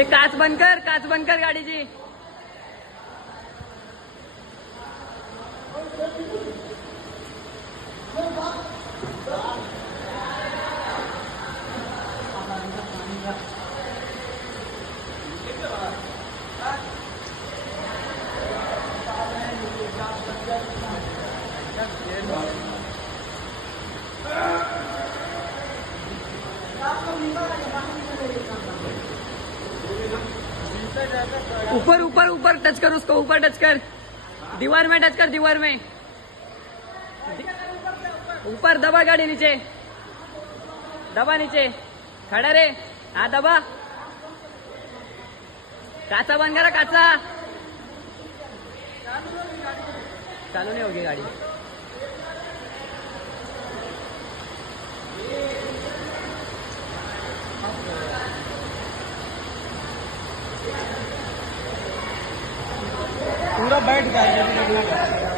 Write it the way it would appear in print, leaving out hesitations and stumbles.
एक काच बंद कर गाडीची. ऊपर ऊपर ऊपर टच कर उसको, ऊपर टच कर, दीवार में टच कर, दीवार में ऊपर दबा गाड़ी, नीचे दबा, नीचे खड़ा रे. हाँ दबा. काचा बंद करा, काचा. चालू नहीं होगी गाड़ी. पूरा बैठ गया.